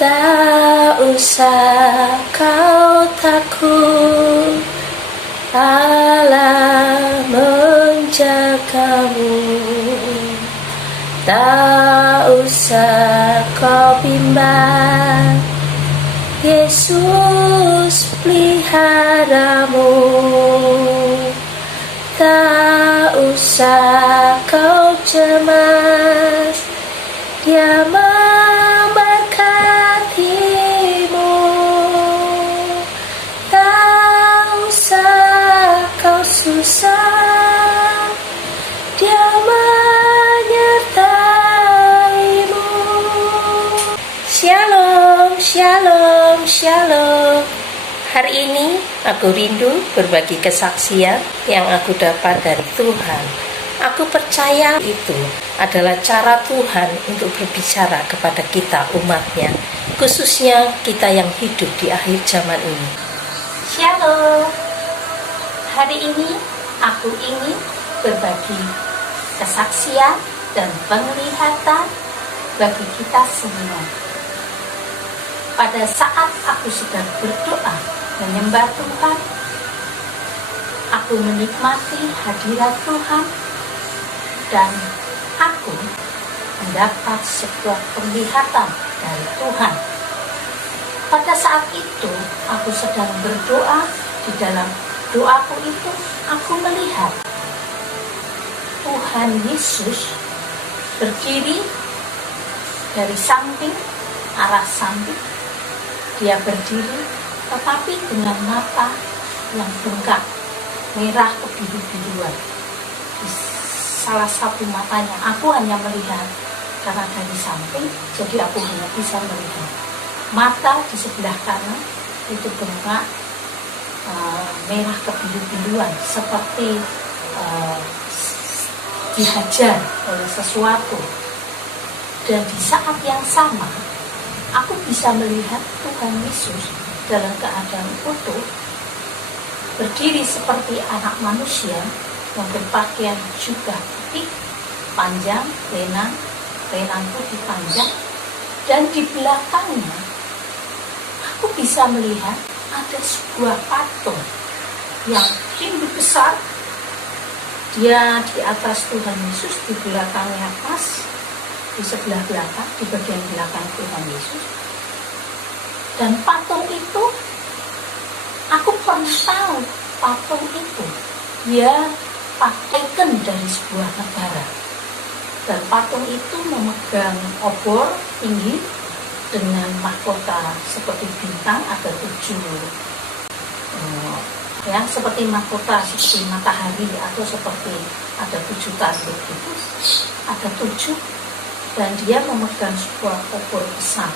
Tak usah kau takut, Allah menjagamu. Tak usah kau bimbang, Yesus peliharamu. Tak usah kau cemas, Dia memberkatimu. Tak usah kau susah, Dia menyertaimu. Shalom, shalom, shalom. Hari ini aku rindu berbagi kesaksian yang aku dapat dari Tuhan. Aku percaya itu adalah cara Tuhan untuk berbicara kepada kita umatnya, khususnya kita yang hidup di akhir zaman ini. Shalom. Hari ini aku ingin berbagi kesaksian dan penglihatan bagi kita semua. Pada saat aku sedang berdoa menyembah Tuhan, aku menikmati hadirat Tuhan, dan aku mendapat sebuah penglihatan dari Tuhan. Pada saat itu, aku sedang berdoa. Di dalam doaku itu, aku melihat Tuhan Yesus berdiri dari samping, arah samping. Dia berdiri, tetapi dengan mata yang bengkak, merah kebiru-biruan. Salah satu matanya aku hanya melihat karena dari samping, jadi aku hanya bisa melihat mata di sebelah kanan itu bengkak, merah kebiru-biruan, seperti dihajar oleh sesuatu. Dan di saat yang sama aku bisa melihat Tuhan Yesus dalam keadaan utuh, berdiri seperti anak manusia, yang berpakaian jubah putih panjang, lenang putih panjang, dan di belakangnya aku bisa melihat ada sebuah patung yang tinggi besar. Dia di atas Tuhan Yesus, di belakangnya pas, di sebelah belakang, di bagian belakang Tuhan Yesus. Dan patung itu, aku pernah tahu patung itu dia ikon dari sebuah negara. Dan patung itu memegang obor tinggi dengan mahkota seperti bintang, ada 7 seperti mahkota seperti matahari, atau seperti ada 7 tanduk gitu, ada 7, dan dia memegang sebuah obor besar.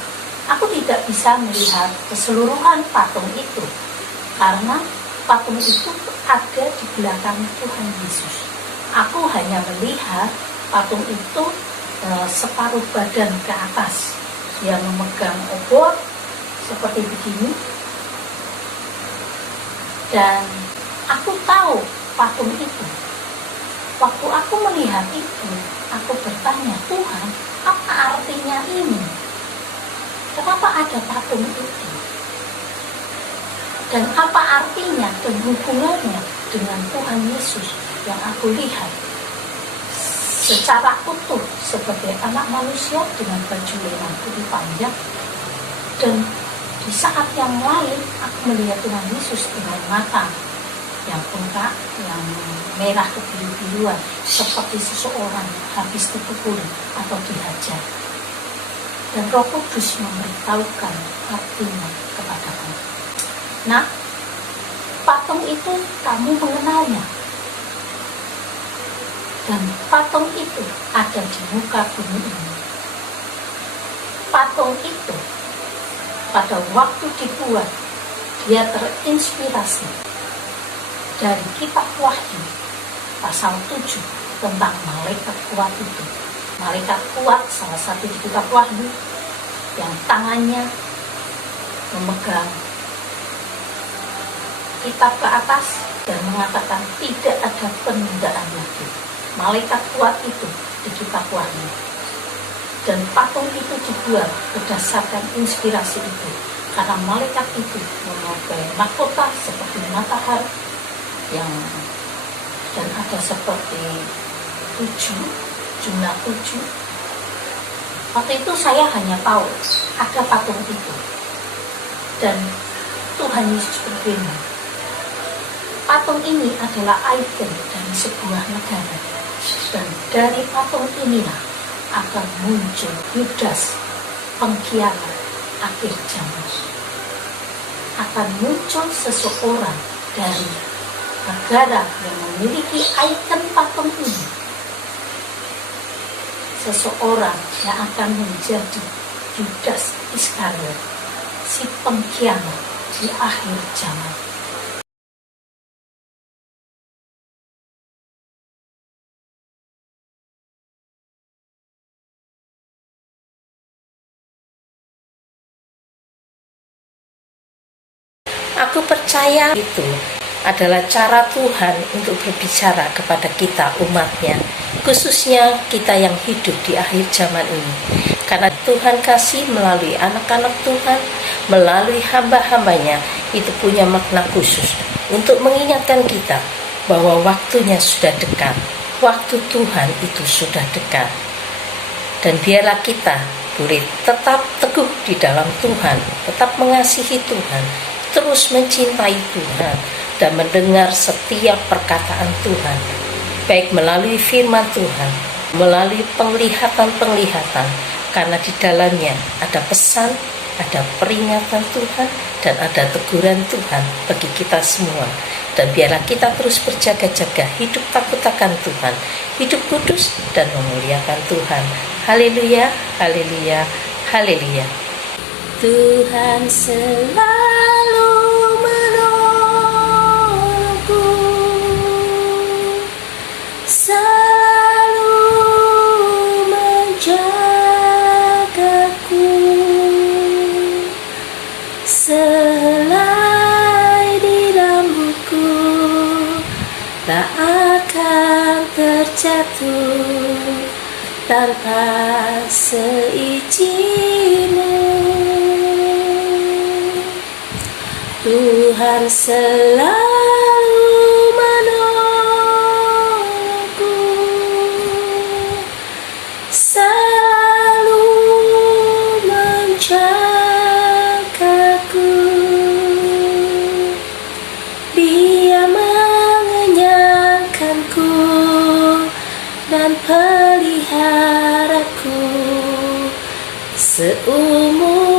Aku tidak bisa melihat keseluruhan patung itu karena patung itu ada di belakang Tuhan Yesus. Aku hanya melihat patung itu separuh badan ke atas. Dia memegang obor seperti begini. Dan aku tahu patung itu. Waktu aku melihat itu, aku bertanya, Tuhan, apa artinya ini? Kenapa ada patung itu? Dan apa artinya dan hubungannya dengan Tuhan Yesus yang aku lihat secara utuh sebagai anak manusia dengan baju lenang putih panjang. Dan di saat yang lain aku melihat Tuhan Yesus dengan mata yang bengkak, yang merah kebiru-biruan, seperti seseorang habis dipukuli atau dihajar. Dan Roh Kudus memberitahukan artinya kepadaku. Nah, patung itu kamu mengenalnya. Dan patung itu ada di muka bumi ini. Patung itu pada waktu dibuat, dia terinspirasi dari kitab Wahyu pasal 7 tentang malaikat kuat itu. Malaikat kuat salah satu di kitab Wahyu yang tangannya memegang kitab ke atas dan mengatakan tidak ada penundaan lagi. Malaikat kuat itu di kitab Wahyu. Dan patung itu dibuat berdasarkan inspirasi itu, karena malaikat itu memakai mahkota seperti matahari dan ada seperti 7, jumlah 7. Waktu itu saya hanya tahu ada patung itu, dan Tuhan Yesus berfirman, patung ini adalah ikon dari sebuah negara, dan dari patung inilah akan muncul Yudas, pengkhianat akhir zaman. Akan muncul seseorang dari negara yang memiliki ikon patung ini, seseorang yang akan menjadi Yudas Iskariot, si pengkhianat di akhir zaman. Aku percaya itu adalah cara Tuhan untuk berbicara kepada kita umatnya, khususnya kita yang hidup di akhir zaman ini. Karena Tuhan kasih melalui anak-anak Tuhan, melalui hamba-hambanya, itu punya makna khusus untuk mengingatkan kita bahwa waktunya sudah dekat. Waktu Tuhan itu sudah dekat. Dan biarlah kita boleh tetap teguh di dalam Tuhan, tetap mengasihi Tuhan, terus mencintai Tuhan, dan mendengar setiap perkataan Tuhan, baik melalui firman Tuhan, melalui penglihatan-penglihatan, karena di dalamnya ada pesan, ada peringatan Tuhan, dan ada teguran Tuhan bagi kita semua. Dan biarlah kita terus berjaga-jaga, hidup takut akan Tuhan, hidup kudus dan memuliakan Tuhan. Haleluya, haleluya, haleluya. Tuhan selalu menolongku, selalu menjagaku, selai di rambutku tak akan terjatuh tanpa seizinmu. Tuhan selalu menolongku, selalu menjagaku. Dia mengenyangkanku dan peliharaku seumur